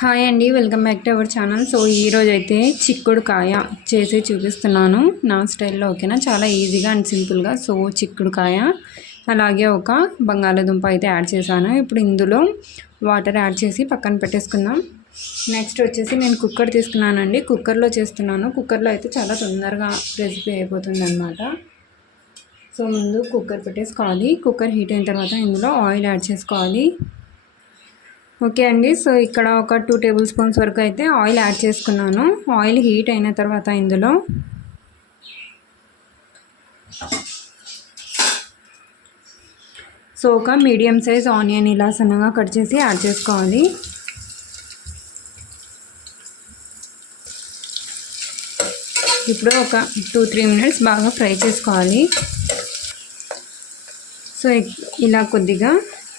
Hi అండి, welcome back to our channel. So ఈరోజు అయితే చిక్కుడుకాయ చేసి చూపిస్తున్నాను నా స్టైల్లో. ఓకేనా, చాలా ఈజీగా అండ్ సింపుల్గా. సో చిక్కుడుకాయ అలాగే ఒక బంగాళాదుంప అయితే యాడ్ చేశాను. ఇప్పుడు ఇందులో వాటర్ యాడ్ చేసి పక్కన పెట్టేసుకుందాం. నెక్స్ట్ వచ్చేసి నేను కుక్కర్ తీసుకున్నానండి. కుక్కర్లో చేస్తున్నాను. కుక్కర్లో అయితే చాలా తొందరగా రెసిపీ అయిపోతుంది అనమాట. సో ముందు కుక్కర్ పెట్టేసుకోవాలి. కుక్కర్ హీట్ అయిన తర్వాత ఇందులో ఆయిల్ యాడ్ చేసుకోవాలి. ఓకే అండి, సో ఇక్కడ ఒక 2 టేబుల్ స్పూన్స్ వరకు అయితే ఆయిల్ యాడ్ చేసుకున్నాను. ఆయిల్ హీట్ అయిన తర్వాత ఇందులో సో ఒక మీడియం సైజ్ ఆనియన్ ఇలా సన్నగా కట్ చేసి యాడ్ చేసుకోవాలి. ఇప్పుడు ఒక 2-3 మినిట్స్ బాగా ఫ్రై చేసుకోవాలి. సో ఇలా కొద్దిగా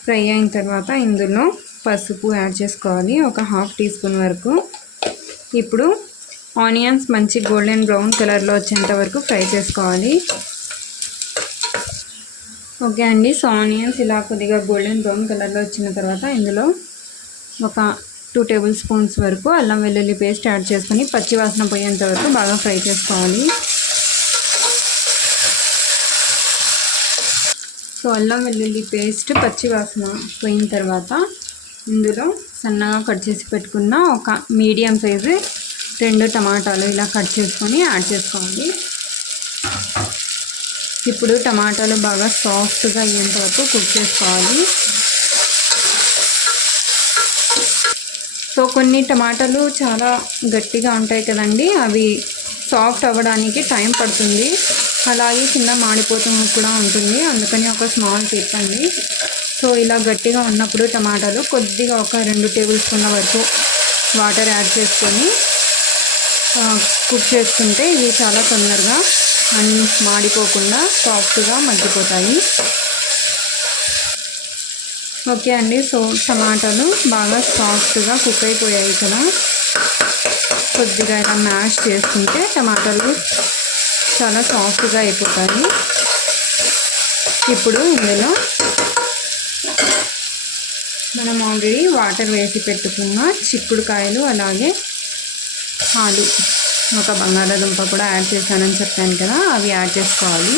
ఫ్రై అయిన తర్వాత ఇందులో పసుపు యాడ్ చేసుకోవాలి, ఒక 1/2 టీ స్పూన్ వరకు. ఇప్పుడు ఆనియన్స్ మంచి గోల్డెన్ బ్రౌన్ కలర్లో వచ్చేంత వరకు ఫ్రై చేసుకోవాలి. ఓకే అండి, సో ఆనియన్స్ ఇలా కొద్దిగా గోల్డెన్ బ్రౌన్ కలర్లో వచ్చిన తర్వాత ఇందులో ఒక 2 టేబుల్ స్పూన్స్ వరకు అల్లం వెల్లుల్లి పేస్ట్ యాడ్ చేసుకొని పచ్చి వాసన పోయేంత వరకు బాగా ఫ్రై చేసుకోవాలి. సో అల్లం వెల్లుల్లి పేస్ట్ పచ్చి వాసన పోయిన తర్వాత ఇందులో సన్నగా కట్ చేసి పెట్టుకున్న ఒక మీడియం సైజు 2 టమాటాలు ఇలా కట్ చేసుకొని యాడ్ చేసుకోవాలి. ఇప్పుడు టమాటాలు బాగా సాఫ్ట్గా అయ్యేంత వరకు కుక్ చేసుకోవాలి. సో కొన్ని టమాటాలు చాలా గట్టిగా ఉంటాయి కదండి, అవి సాఫ్ట్ అవ్వడానికి టైం పడుతుంది. అలాగే కింద మాడిపోతూ కూడా ఉంటుంది. అందుకని ఒక స్మాల్ టిప్ అండి. సో ఇలా గట్టిగా ఉన్నప్పుడు టమాటాలు కొద్దిగా ఒక 2 టేబుల్ స్పూన్ల వరకు వాటర్ యాడ్ చేసుకొని కుక్ చేసుకుంటే ఇవి చాలా తొందరగా అన్నీ మాడిపోకుండా సాఫ్ట్గా మగ్గిపోతాయి. ఓకే అండి, సో టమాటాలు బాగా సాఫ్ట్గా కుక్ అయిపోయాయి కదా. కొద్దిగా ఇలా మ్యాష్ చేసుకుంటే టమాటాలు చాలా సాఫ్ట్గా అయిపోతాయి. ఇప్పుడు ఇందులో మనం ఆల్రెడీ వాటర్ వేసి పెట్టుకున్న చిక్కుడుకాయలు అలాగే ఆలు, ఒక బంగాళాదుంప కూడా యాడ్ చేశానని చెప్పాను కదా, అవి యాడ్ చేసుకోవాలి.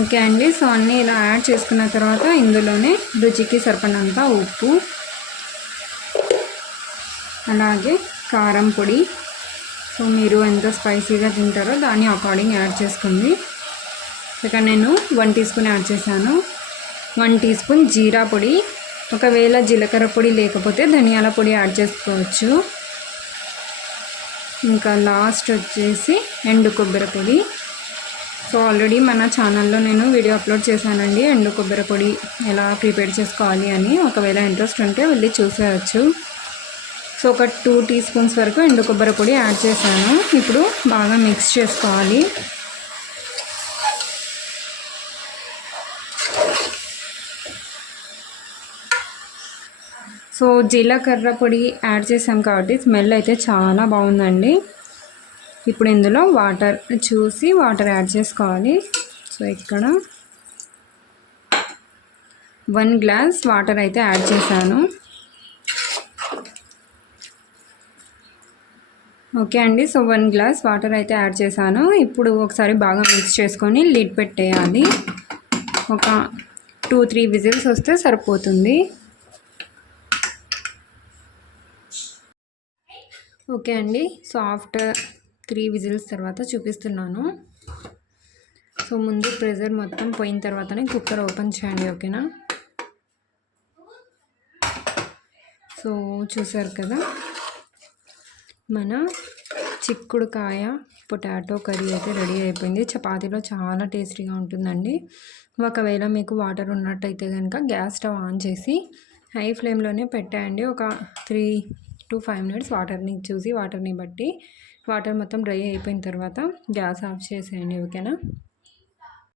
ఓకే అండి, సో అన్నీ ఇలా యాడ్ చేసుకున్న తర్వాత ఇందులోనే రుచికి సరిపడినంత ఉప్పు అలాగే కారం పొడి, సో మీరు ఎంత స్పైసీగా తింటారో దాని అకార్డింగ్ యాడ్ చేసుకోండి. ఇక్కడ నేను 1 టీ స్పూన్ యాడ్ చేశాను. 1 టీ స్పూన్ జీరా పొడి, ఒకవేళ జీలకర్ర పొడి లేకపోతే ధనియాల పొడి యాడ్ చేసుకోవచ్చు. ఇంకా లాస్ట్ వచ్చేసి ఎండు కొబ్బరి పొడి. సో ఆల్రెడీ మన ఛానల్లో నేను వీడియో అప్లోడ్ చేశానండి, ఎండు కొబ్బరి పొడి ఎలా ప్రిపేర్ చేసుకోవాలి అని. ఒకవేళ ఇంట్రెస్ట్ ఉంటే వెళ్ళి చూసేయచ్చు. సో ఒక 2 టీ స్పూన్స్ వరకు ఎండు కొబ్బరి పొడి యాడ్ చేశాను. ఇప్పుడు బాగా మిక్స్ చేసుకోవాలి. సో జీలకర్ర పొడి యాడ్ చేసాం కాబట్టి స్మెల్ అయితే చాలా బాగుందండి. ఇప్పుడు ఇందులో వాటర్ చూసి వాటర్ యాడ్ చేసుకోవాలి. సో ఇక్కడ 1 గ్లాస్ వాటర్ అయితే యాడ్ చేశాను. ఓకే అండి, సో 1 గ్లాస్ వాటర్ అయితే యాడ్ చేశాను. ఇప్పుడు ఒకసారి బాగా మిక్స్ చేసుకొని లిడ్ పెట్టేయాలి. ఒక 2-3 విజిల్స్ వస్తే సరిపోతుంది. ఓకే అండి, సో ఆఫ్టర్ 3 విజిల్స్ తర్వాత చూపిస్తున్నాను. సో ముందు ప్రెషర్ మొత్తం పోయిన తర్వాతనే కుక్కర్ ఓపెన్ చేయండి. ఓకేనా, సో చూసారు కదా, మన చిక్కుడుకాయ పొటాటో కర్రీ అయితే రెడీ అయిపోయింది. చపాతీలో చాలా టేస్టీగా ఉంటుందండి. ఒకవేళ మీకు వాటర్ ఉన్నట్టయితే కనుక గ్యాస్ స్టవ్ ఆన్ చేసి హై ఫ్లేమ్లోనే పెట్టేయండి. ఒక 3 to 5 మినిట్స్ వాటర్ని చూసి వాటర్ని బట్టి వాటర్ మొత్తం డ్రై అయిపోయిన తర్వాత గ్యాస్ ఆఫ్ చేసేయండి. ఓకేనా.